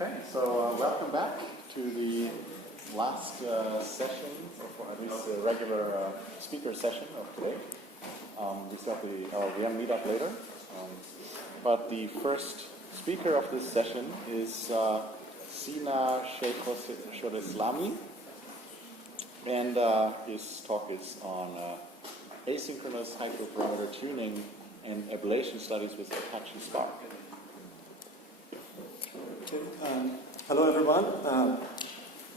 Okay, so welcome back to the last session, or at least the regular speaker session of today. We still have the VM meetup later, but the first speaker of this session is Sina Sheikhoshorislami, and his talk is on asynchronous hyperparameter tuning and ablation studies with Apache Spark. Okay. Hello everyone.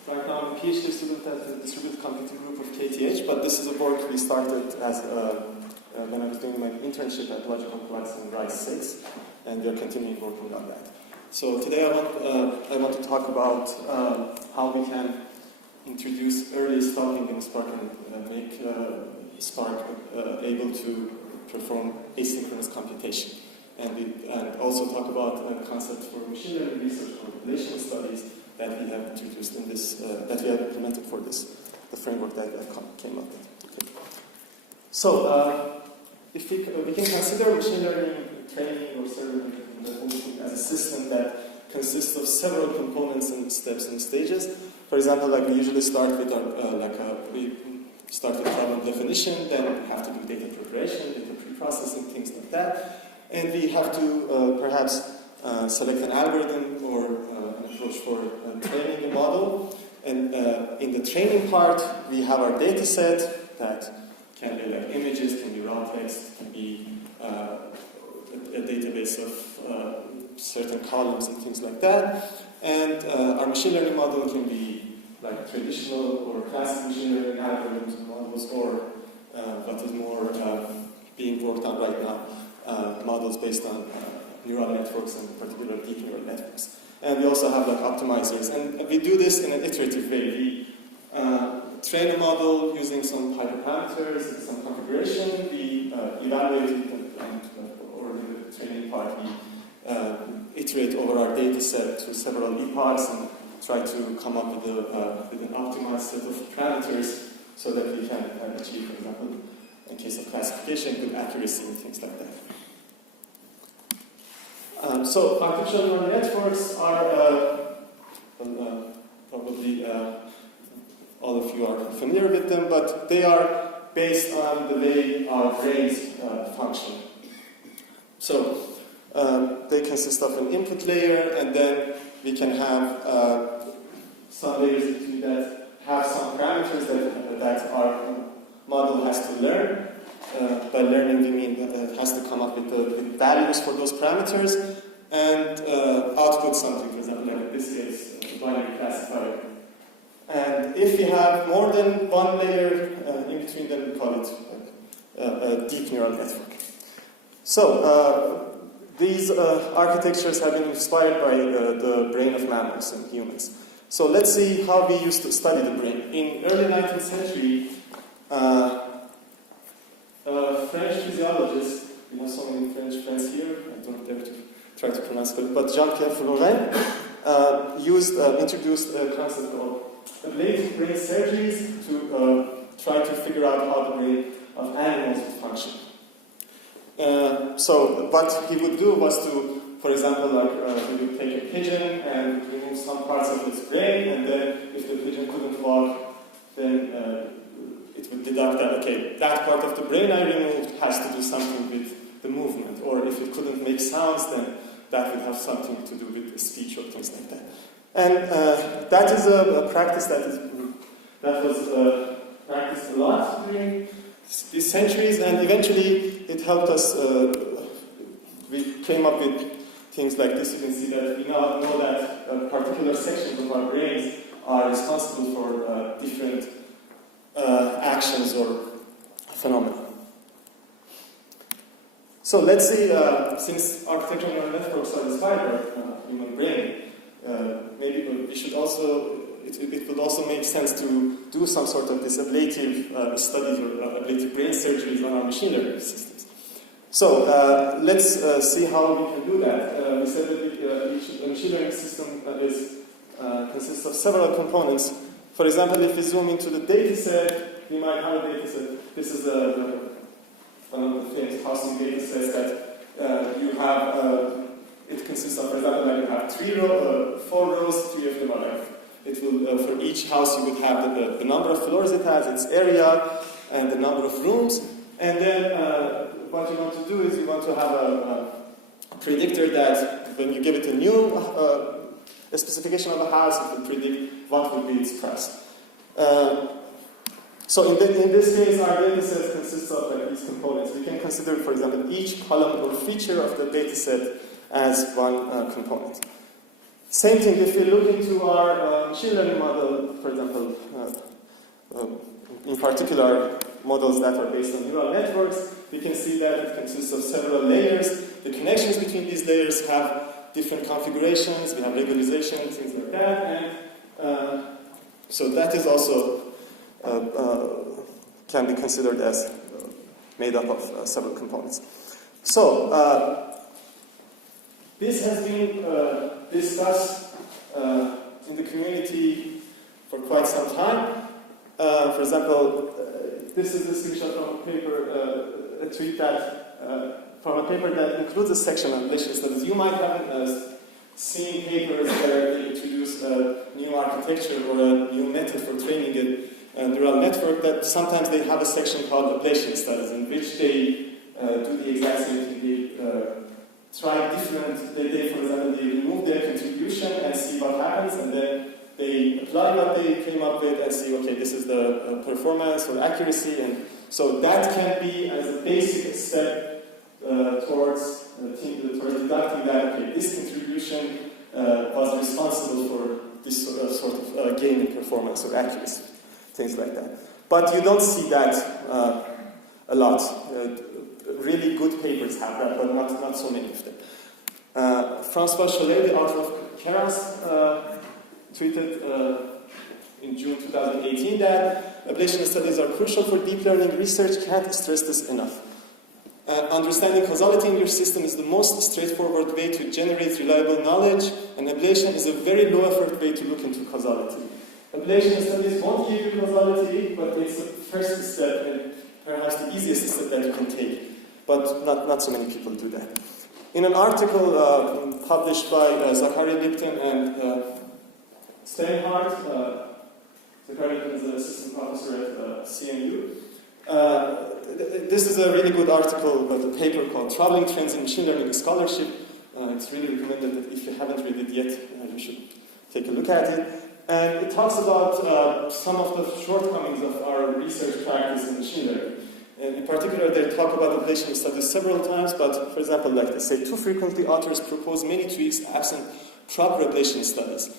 Right now I'm a PhD student at the Distributed Computing Group of KTH, but this is a work we started as when I was doing my internship at Logical Class in RISE 6, and we are continuing working on that. So today I want to talk about how we can introduce early stalking in Spark and make Spark able to perform asynchronous computation. And also talk about a concept for machine learning research or Ablation studies that we have introduced in this, that we have implemented for this, the framework that I came up with. Okay. So, if we can consider machine learning training or serving as a system that consists of several components and steps and stages. For example, like we usually start with we start with problem definition, then we have to do data preparation, data pre-processing, things like that. And we have to perhaps select an algorithm or an approach for training a model. And in the training part, we have our data set that can be like images, can be raw text, can be a database of certain columns and things like that. And our machine learning model can be like traditional or classic machine learning algorithms and models, or what is more being worked on right now. Models based on neural networks and particularly deep neural networks. And we also have like optimizers. And we do this in an iterative way. We train a model using some hyperparameters and some configuration. We evaluate it, or in the training part, we iterate over our data set to several epochs and try to come up with an optimized set of parameters so that we can achieve, for example, in case of classification, good accuracy and things like that. So artificial neural networks are probably all of you are familiar with them, but they are based on the way our brains function. So they consist of an input layer, and then we can have some layers between that have some parameters that our model has to learn. By learning, we mean that it has to come up with the values for those parameters and output something, for example, like in this case, a binary classifier. And if we have more than one layer in between, then we call it a deep neural network. So these architectures have been inspired by the brain of mammals and humans. So let's see how we used to study the brain. In early 19th century, French physiologist, we have so many French friends here, I don't dare to try to pronounce it, but Jean-Pierre Florin introduced a concept of ablative brain surgeries to try to figure out how the brain of animals would function. So what he would do was to, for example, he would take a pigeon and remove some parts of its brain, and then if the pigeon couldn't walk, then it would deduct that, okay, that part of the brain I removed has to do something with the movement, or if it couldn't make sounds, then that would have something to do with the speech or things like that. And that is a practice that was practiced a lot during these centuries, and eventually it helped us. We came up with things like this. You can see that we now know that particular sections of our brains are responsible for different actions or phenomena. So let's see, since architectural neural networks are inspired by human brain, maybe we should also, it would also make sense to do some sort of this ablative studies or ablative brain surgeries on our machine learning systems. So let's see how we can do that. We said that each machine learning system consists of several components. For example, if we zoom into the data set, we might have a data set. This is one of the famous housing data sets that you have it consists of, for example, like you have 4 rows, 3 of them are left. It will, for each house, you would have the number of floors it has, its area, and the number of rooms. And then what you want to do is you want to have a predictor that when you give it a new a specification of a house, it will predict what will be its price. So in this case, our data set consists of like these components. We can consider, for example, each column or feature of the data set as one component. Same thing, if we look into our machine learning model, for example, in particular, models that are based on neural networks, we can see that it consists of several layers. The connections between these layers have different configurations. We have regularization, things like that. And so that is also can be considered as made up of several components. So this has been discussed in the community for quite some time. For example, this is a screenshot from a paper, a tweet that from a paper that includes a section on Ablation Studies. You might have seen papers where they introduce a new architecture or a new method for training a neural network, that sometimes they have a section called Ablation Studies, in which they do the exact same thing. They try different, for example, they remove their contribution and see what happens, and then they apply what they came up with and see, okay, this is the performance or accuracy, and so that can be as a basic step towards deducting that, okay, this contribution was responsible for this sort of gain in performance or accuracy, things like that. But you don't see that a lot. Really good papers have that, but not so many of them. François Chollet, the author of Keras, tweeted in June 2018 that ablation studies are crucial for deep learning research. Can't stress this enough. Understanding causality in your system is the most straightforward way to generate reliable knowledge, and ablation is a very low effort way to look into causality. Ablation studies won't give you causality, but it's the first step and perhaps the easiest step that you can take. But not so many people do that. In an article published by Zachary Lipton and Steinhardt, Zachary Lipton is an assistant professor at CMU. This is a really good article about a paper called Troubling Trends in Machine Learning Scholarship. It's really recommended that if you haven't read it yet, you should take a look at it. And it talks about some of the shortcomings of our research practice in machine learning. And in particular, they talk about ablation studies several times, but for example, like they say, too frequently authors propose many tweaks absent proper ablation studies.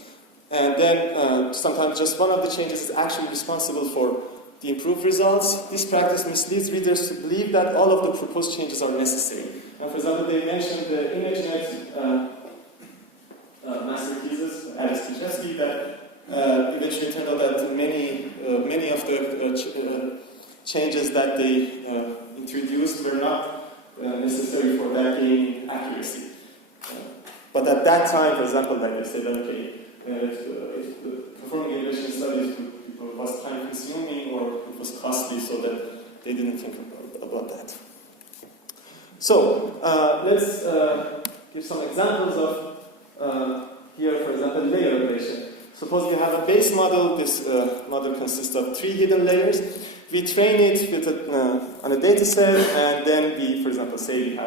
And then sometimes just one of the changes is actually responsible for the improved results. This practice misleads readers to believe that all of the proposed changes are necessary. And for example, they mentioned the ImageNet master thesis, Alex Kichevsky, that eventually turned out that many of the changes that they introduced were not necessary for that gain in accuracy. But at that time, for example, like they said, okay, if performing ablation studies was time-consuming or it was costly, so that they didn't think about that. So let's give some examples of here, for example, layer ablation. Suppose we have a base model. This model consists of 3 hidden layers. We train it with on a data set, and then we, for example, say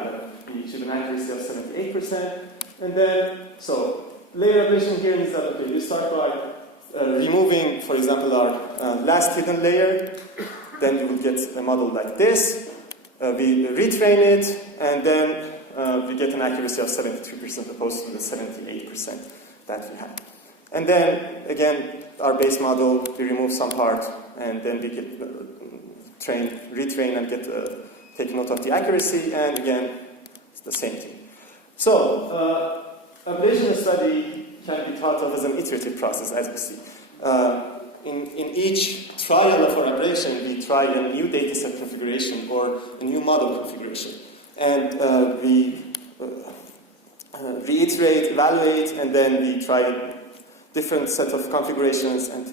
we achieve an accuracy of 78%. And then, so layer ablation here is that, okay, we start by removing, for example, our last hidden layer. Then you will get a model like this. We retrain it, and then we get an accuracy of 72% opposed to the 78% that we had. And then, again, our base model, we remove some part, and then we get retrain and get take note of the accuracy, and again, it's the same thing. So, ablation study can be thought of as an iterative process, as we see. In each trial of our ablation, we try a new dataset configuration or a new model configuration. And we iterate, evaluate, and then we try different set of configurations and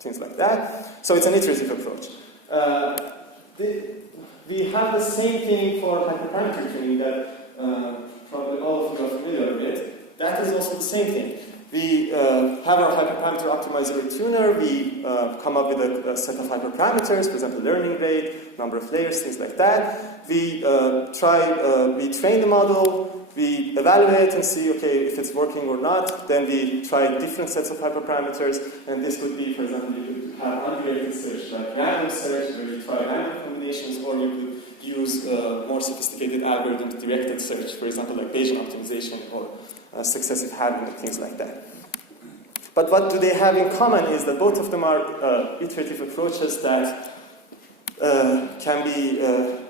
things like that. So it's an iterative approach. We have the same thing for hyperparameter tuning, that probably all of you are familiar with, that is also the same thing. We have our hyperparameter optimizer tuner. We come up with a set of hyperparameters, for example, learning rate, number of layers, things like that. We train the model, we evaluate and see, okay, if it's working or not. Then we try different sets of hyperparameters, and this could be, for example, you could have unrelated search, like random search, where you try random combinations, or you could use more sophisticated algorithms, directed search, for example, like Bayesian optimization or successive halving and things like that. But what do they have in common is that both of them are iterative approaches that can be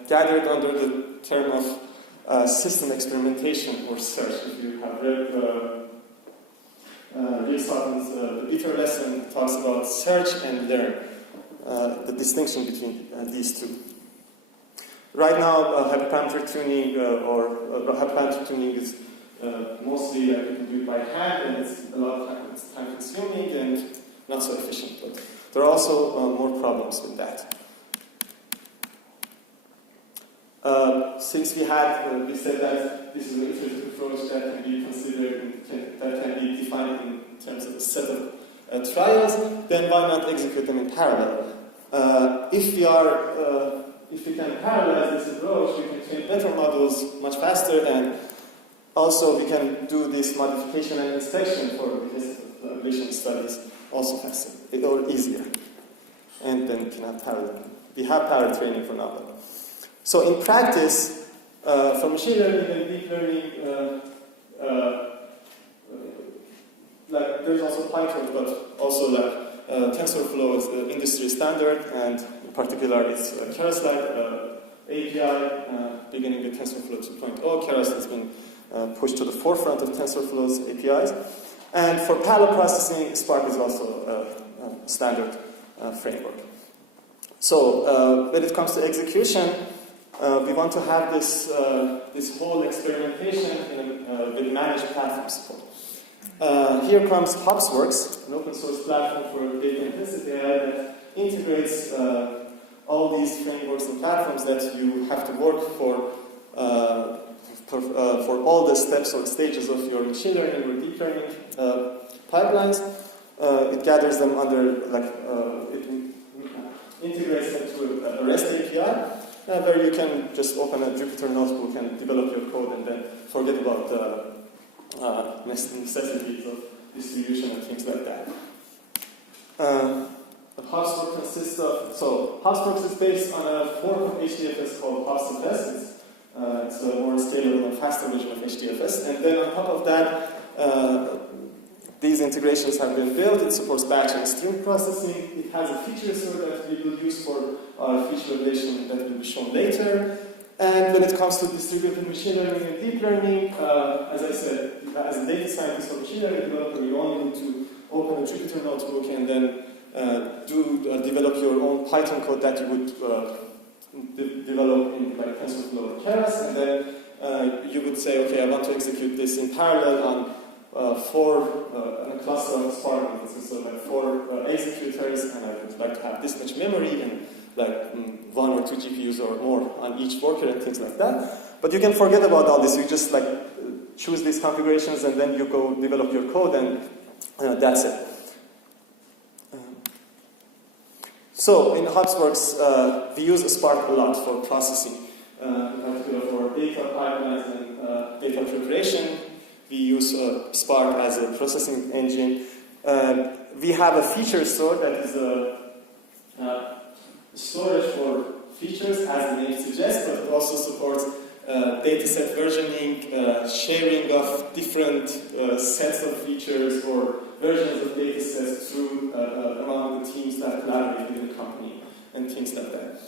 gathered under the term of system experimentation or search. If you have read Rick Sutton's the ITER lesson, talks about search and learn, the distinction between these two. Right now, hyperparameter tuning hyperparameter tuning is mostly you can do it by hand, and it's a lot of time consuming and not so efficient. But there are also more problems with that. Since we said that this is an iterative approach that can be considered, that can be defined in terms of a set of trials, then why not execute them in parallel? If we can parallelize this approach, we can train better models much faster, and also we can do this modification and inspection for the ablation studies also faster or easier. And then we can have parallel. We have parallel training for now. So in practice, for machine learning and deep learning, like there's also PyTorch, but also like TensorFlow is the industry standard, and in particular it's Keras API, beginning with TensorFlow 2.0. Keras has been pushed to the forefront of TensorFlow's APIs. And for parallel processing, Spark is also a standard framework. So when it comes to execution, we want to have this whole experimentation with managed platform support. Here comes Hopsworks, an open source platform for data-intensive AI that integrates all these frameworks and platforms that you have to work for all the steps or stages of your machine learning or deep learning pipelines. It gathers them under, it integrates them to a REST API, where you can just open a Jupyter notebook and develop your code and then forget about the necessities of distribution and things like that. Hopsworks consists of, so Hopsworks is based on a fork of HDFS called HopsFS. It's a more scalable and faster version of HDFS. And then on top of that, these integrations have been built. It supports batch and stream processing. It has a feature store that we will use for our feature evaluation that will be shown later. And when it comes to distributed machine learning and deep learning, as I said, as a data scientist or machine learning developer, you only need to open a Jupyter notebook and then develop your own Python code that you would develop in like TensorFlow or Keras, and then you would say, okay, I want to execute this in parallel on a cluster of Spark instances, so like 4 executors, and I would like to have this much memory and like 1 or 2 GPUs or more on each worker and things like that. But you can forget about all this. You just like choose these configurations and then you go develop your code, and that's it. So in Hopsworks, we use Spark a lot for processing, in particular for data pipelines and data preparation. We use Spark as a processing engine. We have a feature store that is a storage for features, as the name suggests, but it also supports dataset versioning, sharing of different sets of features or versions of datasets through among the teams that collaborate within the company and things like that.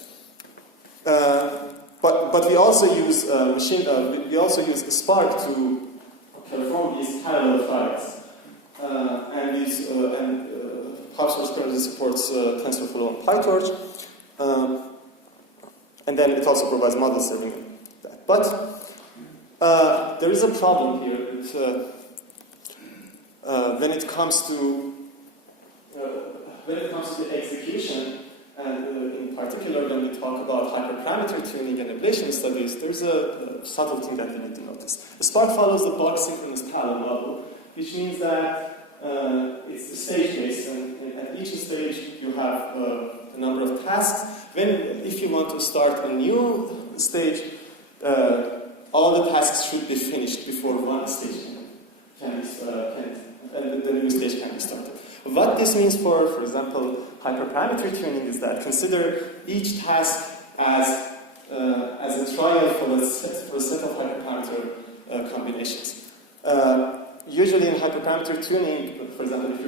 But we also use we also use Spark to perform these parallel files, and Hopsworks currently supports TensorFlow and PyTorch, and then it also provides model serving that. But there is a problem here. When it comes to the execution, And in particular, when we talk about hyperparameter tuning and ablation studies, there's a subtle thing that you need to notice. The Spark follows the bulk synchronous parallel model, which means that it's stage-based, and at each stage you have a number of tasks. If you want to start a new stage, all the tasks should be finished before one stage and the new stage can be started. What this means for example, hyperparameter tuning is that consider each task as a trial for a set of hyperparameter combinations. Usually in hyperparameter tuning, for example, if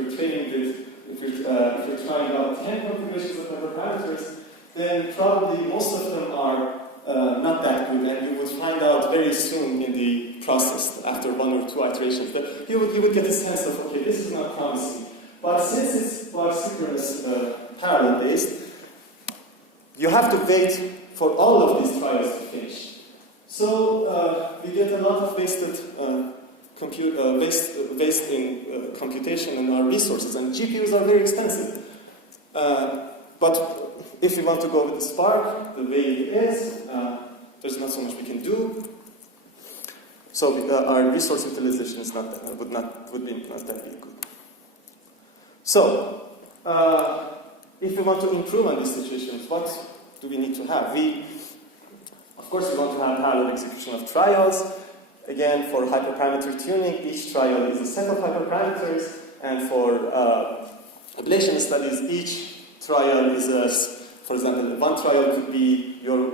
you're trying out 10 configurations of hyperparameters, then probably most of them are not that good, and you would find out very soon in the process, after one or two iterations, that you would get a sense of, okay, this is not promising. But since it's synchronous parallel-based, you have to wait for all of these trials to finish. So we get a lot of wasted waste in computation and our resources, and GPUs are very expensive. But if we want to go with the Spark the way it is, there's not so much we can do. So our resource utilization is would be not that good. So if we want to improve on these situations, what do we need to have? Of course, we want to have parallel execution of trials. Again, for hyperparameter tuning, each trial is a set of hyperparameters, and for ablation studies, each trial is for example, one trial could be your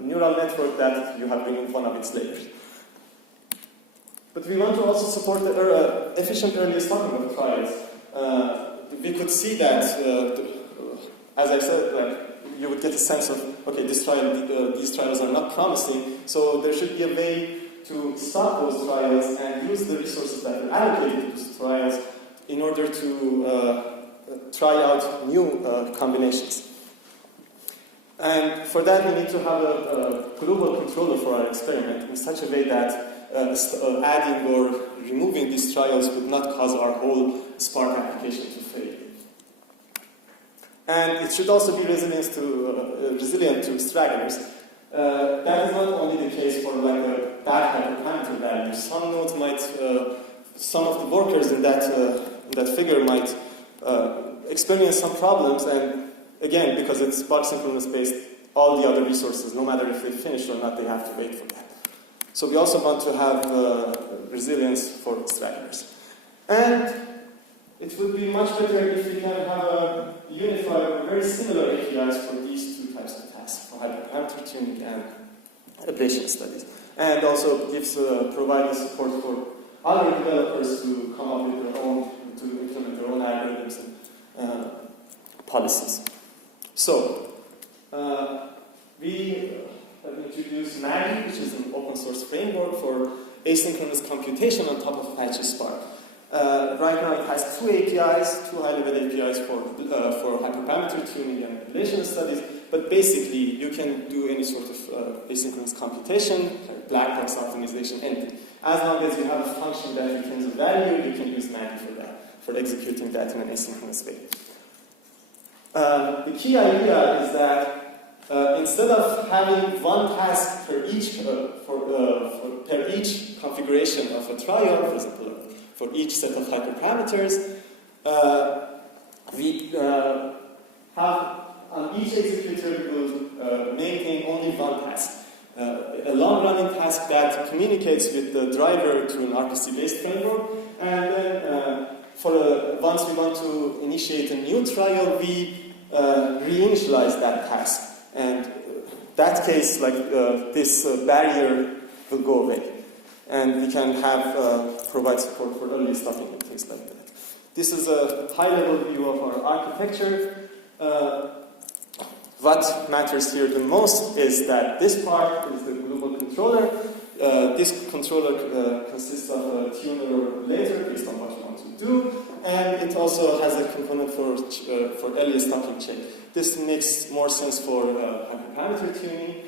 neural network that you have removed one of its layers. But we want to also support the efficient early stopping of trials. We could see that, as I said, you would get a sense of, okay, these trials are not promising, so there should be a way to stop those trials and use the resources that are allocated to those trials in order to try out new combinations. And for that, we need to have a global controller for our experiment in such a way that adding or removing these trials would not cause our whole Spark application to fail. And it should also be resilient to stragglers. That is not only the case for like a bad hyperparameter value. Some nodes might, some of the workers in that figure might experience some problems, and again, because it's Spark synchronous based, all the other resources, no matter if they finish or not, they have to wait for that. So we also want to have resilience for stragglers. And it would be much better if we can have a unified or very similar APIs for these two types of tasks, for hyperparameter tuning and ablation studies. And also provides support for other developers to come up with their own, to implement their own algorithms and policies. So, we have introduced Maggy, which is an open source framework for asynchronous computation on top of Apache Spark. Right now it has two APIs, two high-level APIs for hyperparameter tuning and ablation studies, but basically you can do any sort of asynchronous computation, black box optimization, anything. As long as you have a function that returns a value, you can use Maggy for that, for executing that in an asynchronous way. The key idea is that instead of having one task per each configuration of a trial, for example, for each set of hyperparameters, we have on each executor will maintain only one task. A long-running task that communicates with the driver to an RPC-based framework, and then once we want to initiate a new trial, we reinitialize that task. And that case, this barrier will go away. And we can provide support for early stopping and things like that. This is a high-level view of our architecture. What matters here the most is that this part is the global controller. This controller consists of a tuner or regulator based on what you want to do, and it also has a component for early stopping check. This makes more sense for hyperparameter tuning.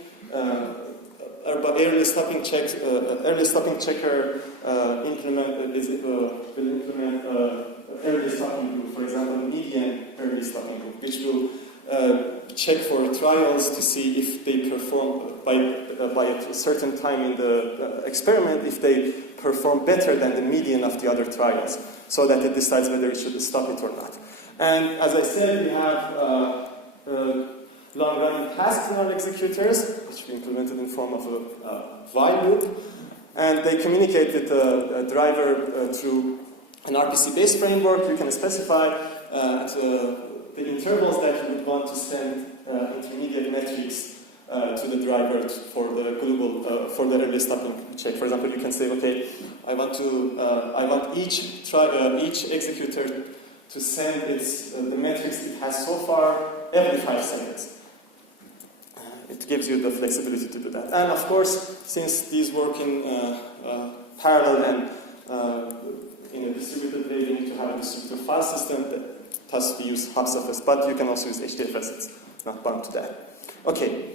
But early stopping checker will implement early stopping group, for example, median early stopping group, which will check for trials to see if they perform by a certain time in the experiment, if they perform better than the median of the other trials, so that it decides whether it should stop it or not. And as I said, we have long-running tasks in our executors, which we implemented in form of a while loop, and they communicate with the driver through an RPC-based framework. You can specify the intervals that you would want to send intermediate metrics to the driver for the global for the early stopping check. For example, you can say, okay, I want each executor to send the metrics it has so far every 5 seconds. It gives you the flexibility to do that. And of course, since these work in parallel and in a distributed way, you need to have a distributed file system. Thus, we use Hopsworks, but you can also use HDFS. It's not bound to that. Okay.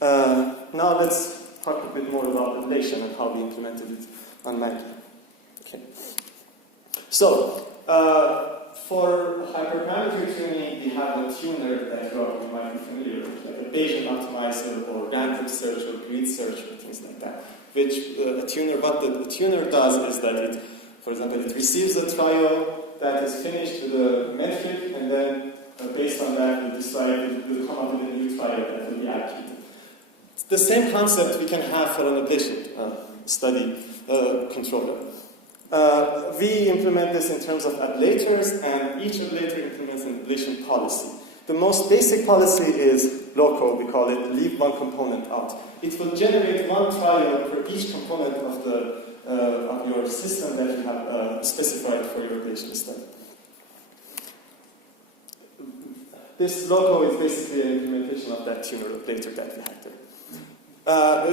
Now let's talk a bit more about Ablation and how we implemented it on Maggy. Okay. So, for hyperparameter tuning, we have a tuner that you might be familiar with, like a Bayesian optimizer or random search or grid search or things like that. Which what the tuner does is that it, for example, it receives a trial that is finished with a metric, and then based on that, we decide it will come up with a new trial that will be allocated. It's the same concept we can have for an Ablation study controller. We implement this in terms of ablators, and each ablator implements an ablation policy. The most basic policy is LOCO, we call it, leave one component out. It will generate one trial for each component of your system that you have specified for your ablation study. This LOCO is basically an implementation of that tuner ablator that we have there.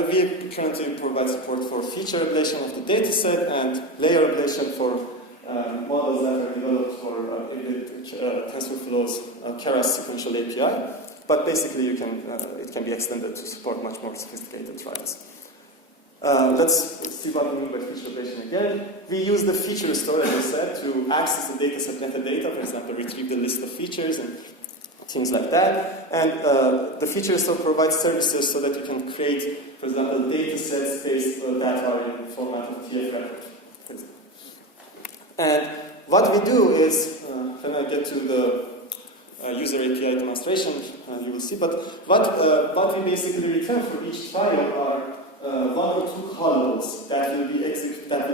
We currently provide support for feature ablation of the dataset and layer ablation for models that are developed for TensorFlow's Keras sequential API. But basically, it can be extended to support much more sophisticated trials. Let's see what we mean by feature ablation again. We use the feature store, as I said, to access the dataset metadata, for example, retrieve the list of features and things like that. And the feature store provides services so that you can create, for example, datasets based that are in the format of TF record. And what we do is, when I get to the user API demonstration, you will see, but what we basically return for each trial are 1 or 2 callables that will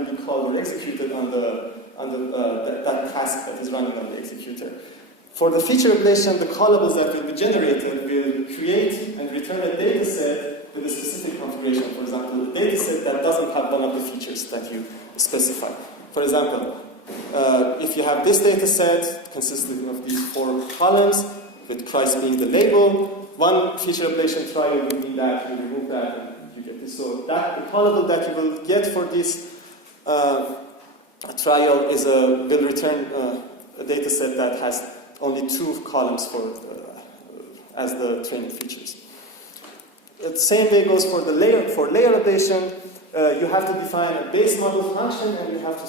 be called or executed on that task that is running on the executor. For the feature ablation, the callables that will be generated will create and return a dataset with a specific configuration. For example, a dataset that doesn't have one of the features that you specify. For example, if you have this dataset consisting of these 4 columns, with Christ being the label, one feature ablation trial will mean that, you remove that, and you get this. So the callable that you will get for this trial will return a dataset that has only 2 columns as the training features. The same way goes for layer ablation. You have to define a base model function, and you have to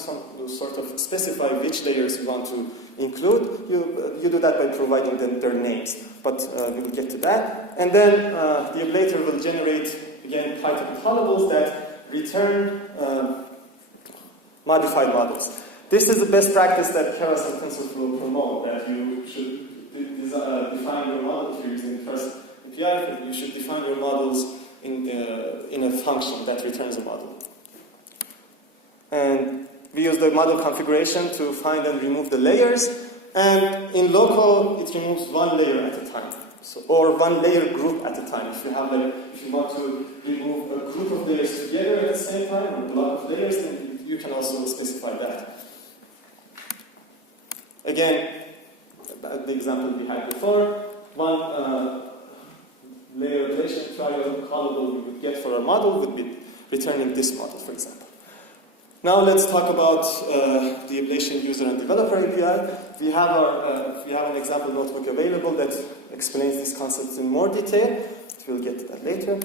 sort of specify which layers you want to include. You do that by providing them their names, but we will get to that. And then the ablator will generate, again, Python callables that return modified models. This is the best practice that Keras and TensorFlow promote, that you should define your model trees in the first API. You should define your models in a function that returns a model. And we use the model configuration to find and remove the layers. And in LOCO, it removes 1 layer at a time, or 1 layer group at a time. If you want to remove a group of layers together at the same time, or a block of layers, then you can also specify that. Again, the example we had before, 1 layer ablation trial callable we would get for our model would be returning this model, for example. Now let's talk about the Ablation user and developer API. We have an example notebook available that explains these concepts in more detail. We'll get to that later.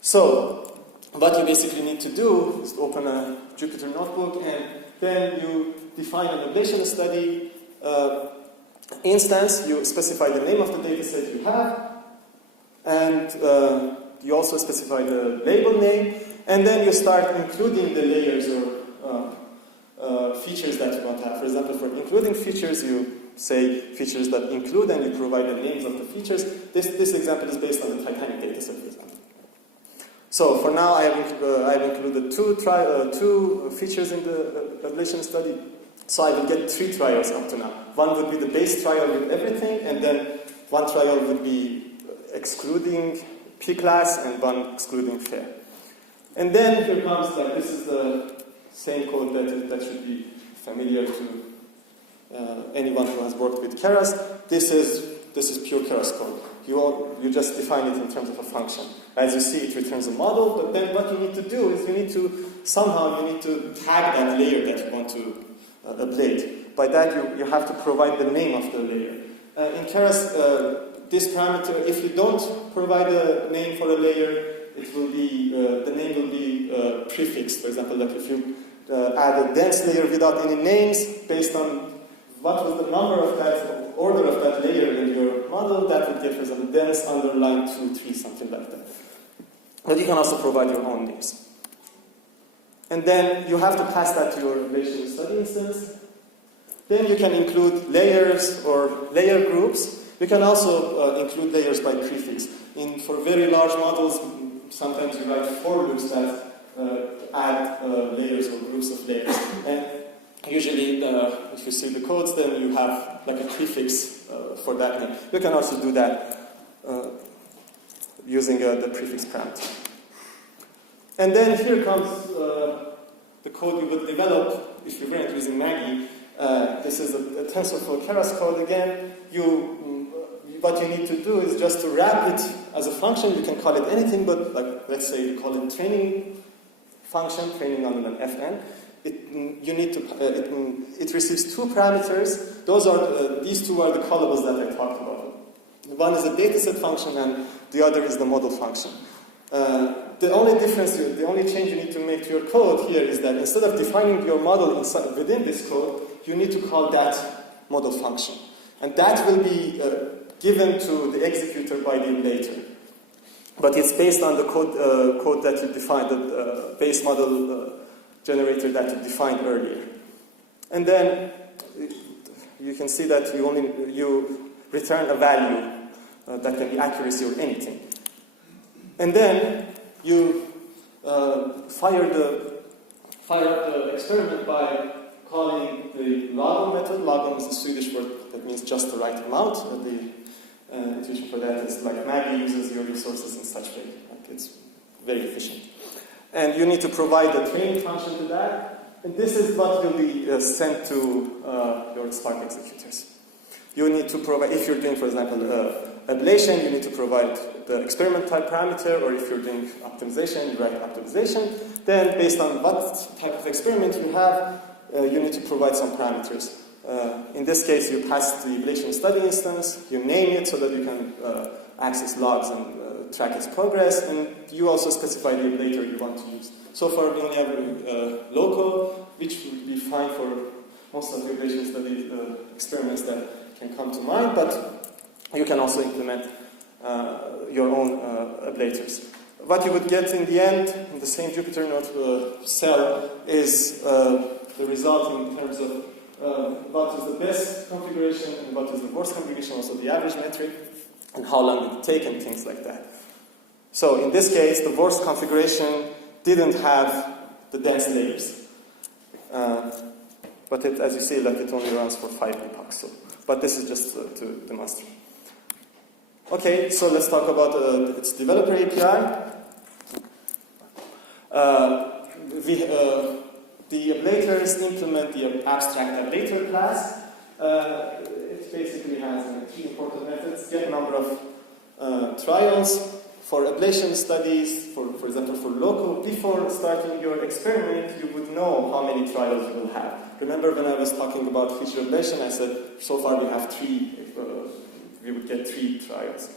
So, what you basically need to do is to open a Jupyter notebook, and then you define an Ablation study instance, you specify the name of the dataset you have, and you also specify the label name, and then you start including the layers or features that you want to have. For example, for including features, you say features that include, and you provide the names of the features. This example is based on the Titanic dataset, for example. So for now, I have included two features in the Ablation study. So I will get 3 trials up to now. One would be the base trial with everything, and then one trial would be excluding P-class and one excluding fair. And then here comes, like, this is the same code that should be familiar to anyone who has worked with Keras. This is pure Keras code. You just define it in terms of a function. As you see, it returns a model, but then what you need to do is you need to tag that layer that you want to ablate. By that, you have to provide the name of the layer. In Keras, this parameter, if you don't provide a name for a layer, it will be the name will be prefixed. For example, like if you add a dense layer without any names, based on what was the number of that order of that layer in your model, that would get, for example, dense underline 2, 3, something like that. But you can also provide your own names. And then you have to pass that to your Ablation Study instance. Then you can include layers or layer groups. You can also include layers by prefix. For very large models, sometimes you write for loops that add layers or groups of layers. And usually, if you see the codes, then you have like a prefix for that name. You can also do that using the prefix parameter. And then here comes the code you would develop if you weren't using Maggy. This is a TensorFlow Keras code again. What you need to do is just to wrap it as a function. You can call it anything, but like, let's say you call it training function, training on an fn. It receives 2 parameters. These two are the callables that I talked about. One is a dataset function, and the other is the model function. The only difference, the only change you need to make to your code here is that instead of defining your model within this code, you need to call that model function. And that will be given to the executor by the ablator. But it's based on the code that you defined, the base model generator that you defined earlier. And then you can see that you return a value that can be accuracy or anything. And then you fire the experiment by calling the Lagom method. Lagom is a Swedish word that means just the right amount. The intuition for that is like Maggy uses your resources in such way. Like it's very efficient. And you need to provide a training function to that. And this is what will be sent to your Spark executors. You need to provide, if you're doing, for example, ablation, you need to provide the experiment type parameter, or if you're doing optimization, you write optimization. Then, based on what type of experiment you have, you need to provide some parameters. In this case, you pass the Ablation Study instance, you name it so that you can access logs and track its progress, and you also specify the ablator you want to use. So far, we only have LOCO, which would be fine for most of the Ablation Study experiments that can come to mind, but you can also implement your own ablators. What you would get in the end, in the same Jupyter Note cell, is the result in terms of what is the best configuration and what is the worst configuration, also the average metric, and how long did it take, and things like that. So in this case, the worst configuration didn't have the dense layers. But as you see, like it only runs for 5 epochs. So. But this is just to demonstrate. Okay, so let's talk about its developer API. The ablators implement the abstract ablator class. It basically has 3 important methods. Get number of trials. For ablation studies, for example, for LOCO, before starting your experiment, you would know how many trials you will have. Remember when I was talking about feature ablation, I said, so far we have 3, we would get 3 trials.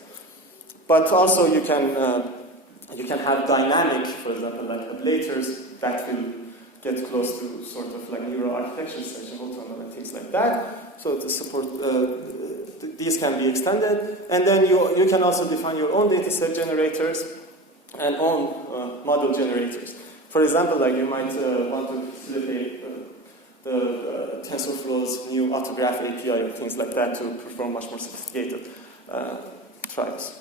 But also you can have dynamic, for example, like ablators that will get close to sort of like neural architecture, session, and things like that. So to support these can be extended. And then you can also define your own dataset generators and own model generators. For example, like you might want to facilitate the TensorFlow's new autograph API or things like that to perform much more sophisticated trials.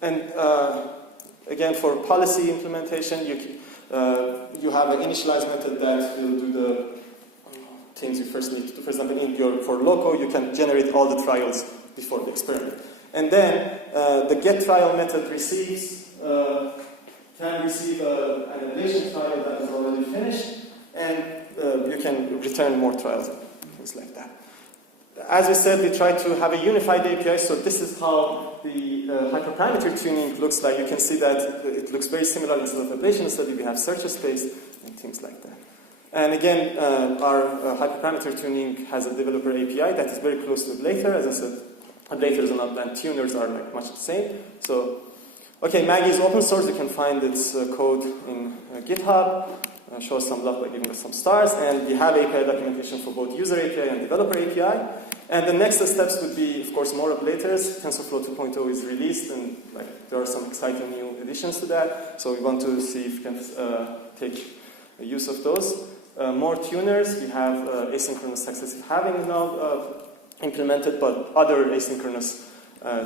And again, for policy implementation, you have an initialize method that will do the things you first need to do. For example, for LOCO, you can generate all the trials before the experiment. And then the get trial method can receive an ablation trial that is already finished, and you can return more trials, things like that. As we said, we try to have a unified API, so this is how the hyperparameter tuning looks like. You can see that it looks very similar. Instead of Ablation Study, we have search space and things like that. And again, our hyperparameter tuning has a developer API that is very close to Ablator. As I said, Ablators and tuners are like much the same. So, okay, Maggy is open source. You can find its code in GitHub. Show us some love by giving us some stars. And we have API documentation for both user API and developer API. And the next steps would be, of course, more Ablators. TensorFlow 2.0 is released, and there are some exciting new additions to that. So we want to see if we can take use of those. More tuners. We have asynchronous successive halving now implemented, but other asynchronous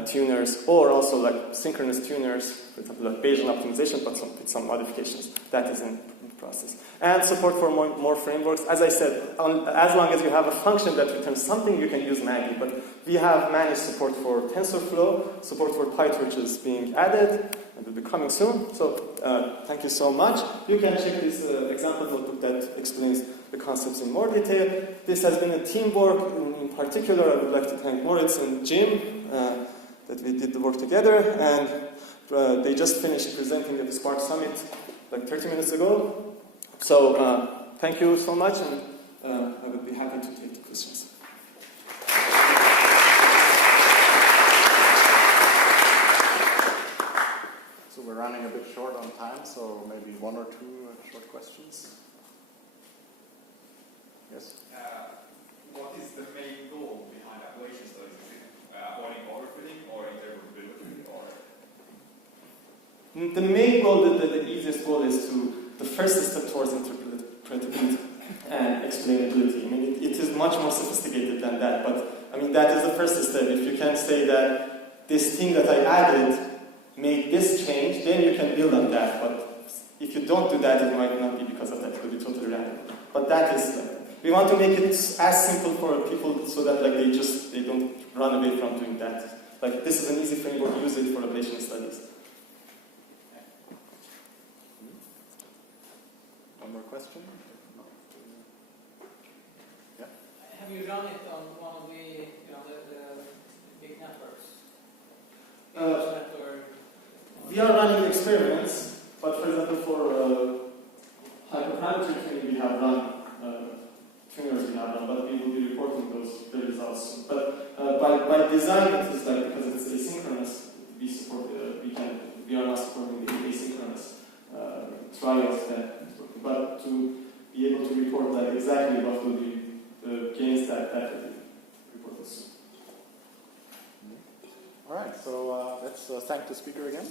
tuners, or also like synchronous tuners, for example, like Bayesian optimization, but with some modifications. That is in process. And support for more frameworks. As I said, as long as you have a function that returns something, you can use Maggy. But we have managed support for TensorFlow, support for PyTorch is being added, and will be coming soon. So thank you so much. You can check this example notebook that explains the concepts in more detail. This has been a teamwork. In particular, I would like to thank Moritz and Jim that we did the work together. And they just finished presenting at the Spark Summit like 30 minutes ago. So thank you so much, and I would be happy to take the questions. So we're running a bit short on time, so maybe one or two short questions. Yes? What is the main goal behind Ablation Studies? Is it avoiding overfitting or interoperability? Or? The main goal, the easiest goal, is the first step towards interpretability and explainability. I mean, it is much more sophisticated than that, but I mean, that is the first step. If you can say that this thing that I added made this change, then you can build on that. But if you don't do that, it might not be because of that. It will be totally random. But that is, we want to make it as simple for people so that they don't run away from doing that. Like, this is an easy framework, use it for ablation studies. One more question? Yeah. Have you run it on one of the big networks? We are running experiments, but for example, for hyperparameter tuning, we have run tuners we have run, but we will be reporting the results soon. But by design, it is like, because it's asynchronous, we are not supporting the asynchronous trials that. But to be able to report that exactly what will be the gains that will be reported soon. All right, so let's thank the speaker again.